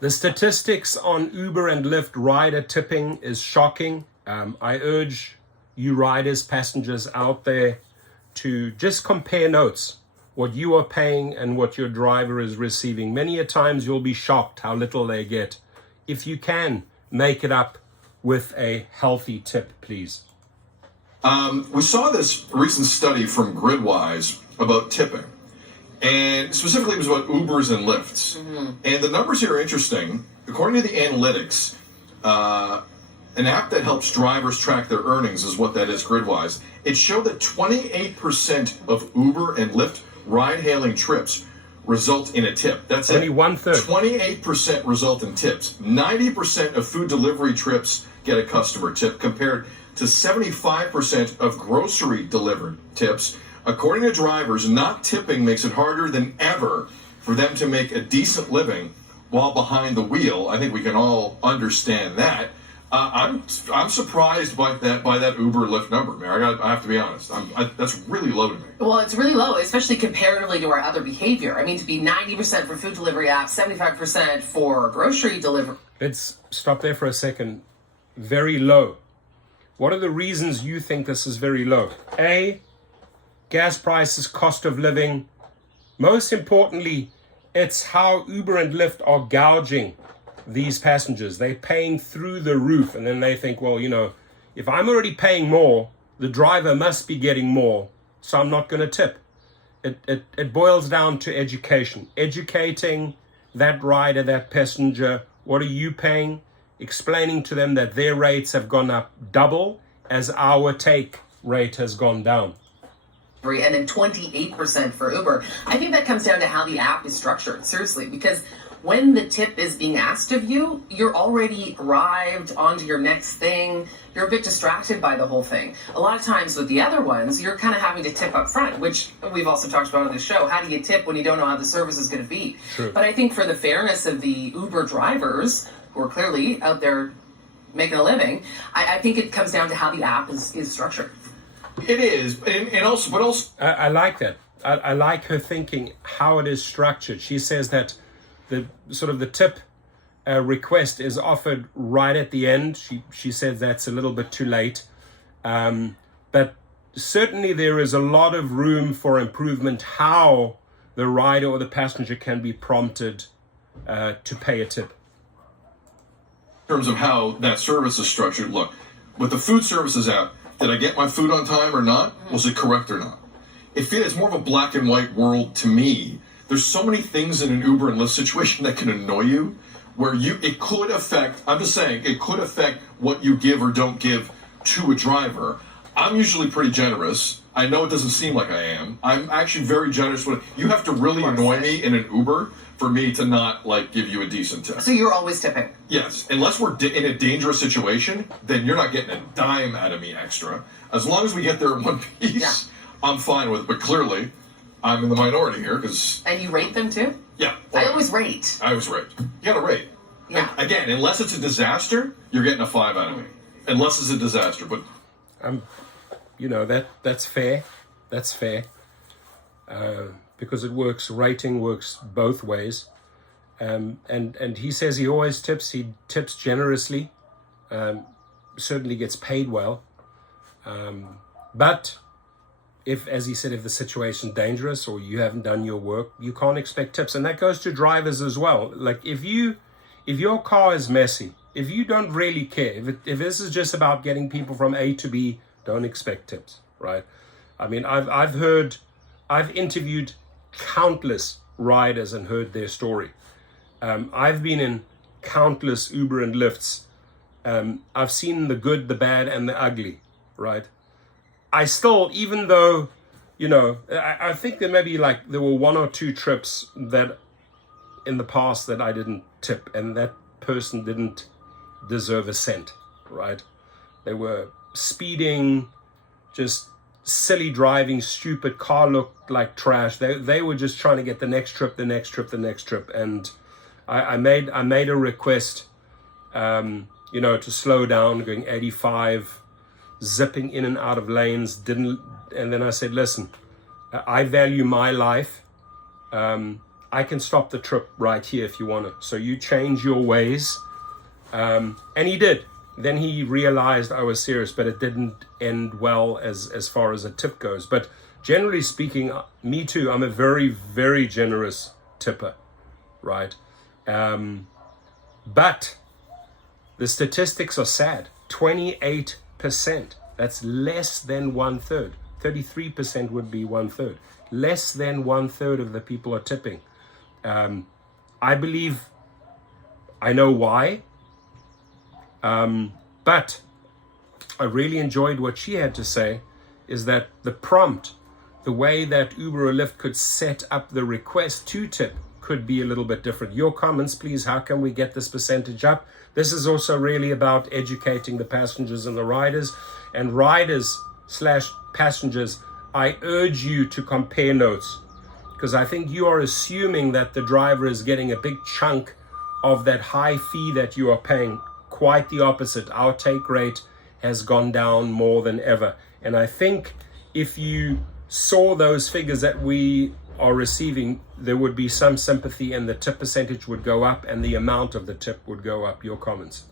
The statistics on Uber and Lyft rider tipping is shocking. I urge you riders, passengers out there to just compare notes, what you are paying and what your driver is receiving. Many a times you'll be shocked how little they get. If you can, make it up with a healthy tip, please. We saw this recent study from Gridwise about tipping, and specifically it was about Ubers and Lyfts. And the numbers here are interesting. According to the analytics, an app that helps drivers track their earnings is what that is, Gridwise. It showed that 28% of Uber and Lyft ride-hailing trips result in a tip. That's only it. 1/3. 28% result in tips. 90% of food delivery trips get a customer tip, compared to 75% of grocery delivered tips. According to drivers, not tipping makes it harder than ever for them to make a decent living while behind the wheel. I think we can all understand that. I'm surprised by that Uber Lyft number, Mary. I have to be honest. That's really low to me. Well, it's really low, especially comparatively to our other behavior. I mean, to be 90% for food delivery apps, 75% for grocery delivery. Let's stop there for a second. Very low. What are the reasons you think this is very low? A, gas prices, cost of living. Most importantly, it's how Uber and Lyft are gouging these passengers. They're paying through the roof, and then they think, well, if I'm already paying more, the driver must be getting more, so I'm not going to tip. It boils down to education. Educating that rider, that passenger, what are you paying? Explaining to them that their rates have gone up double as our take rate has gone down. And then 28% for Uber. I think that comes down to how the app is structured, seriously, because when the tip is being asked of you, you're already arrived onto your next thing. You're a bit distracted by the whole thing. A lot of times with the other ones, you're kind of having to tip up front, which we've also talked about on the show. How do you tip when you don't know how the service is going to be? True. But I think for the fairness of the Uber drivers, who are clearly out there making a living, I think it comes down to how the app is structured. It is, and also. I like that. I like her thinking, how it is structured. She says that the tip request is offered right at the end. She says that's a little bit too late. But certainly there is a lot of room for improvement how the rider or the passenger can be prompted to pay a tip. In terms of how that service is structured, look, with the food services app, did I get my food on time or not? Was it correct or not? It's more of a black and white world to me. There's so many things in an Uber and Lyft situation that can annoy you, where it could affect, I'm just saying, it could affect what you give or don't give to a driver. I'm usually pretty generous. I know it doesn't seem like I am. I'm actually very generous. You have to really annoy me in an Uber for me to not give you a decent tip. So you're always tipping? Yes, unless we're in a dangerous situation, then you're not getting a dime out of me extra. As long as we get there in one piece, I'm fine with it. But clearly, I'm in the minority here because. And you rate them too? Yeah. I always rate. You gotta rate. Yeah. And again, unless it's a disaster, you're getting a 5 out of me. Unless it's a disaster, but. That's fair. That's fair. Because it works, rating works both ways. And he says he always tips. He tips generously. Certainly gets paid well. But if, as he said, if the situation's dangerous or you haven't done your work, you can't expect tips. And that goes to drivers as well. Like if your car is messy, if you don't really care, if this is just about getting people from A to B, don't expect tips, right? I mean, I've interviewed countless riders and heard their story. I've been in countless Uber and Lyfts. I've seen the good, the bad, and the ugly, right? I still, even though, I think there were 1 or 2 trips that in the past that I didn't tip, and that person didn't deserve a cent, right? They were speeding, just silly driving, stupid, car looked like trash. They were just trying to get the next trip, and I made a request, to slow down, going 85, zipping in and out of lanes. And then I said, listen, I value my life. I can stop the trip right here if you want to. So you change your ways. And he did. Then he realized I was serious, but it didn't end well as far as a tip goes. But generally speaking, me too, I'm a very, very generous tipper, right? But the statistics are sad. 28%. That's less than 1/3. 33% would be 1/3. Less than 1/3 of the people are tipping. I believe I know why. But I really enjoyed what she had to say, is that the prompt, the way that Uber or Lyft could set up the request to tip could be a little bit different. Your comments, please. How can we get this percentage up? This is also really about educating the passengers and the riders. And riders/passengers, I urge you to compare notes, because I think you are assuming that the driver is getting a big chunk of that high fee that you are paying. Quite the opposite. Our take rate has gone down more than ever. And I think if you saw those figures that we are receiving, there would be some sympathy and the tip percentage would go up and the amount of the tip would go up. Your comments.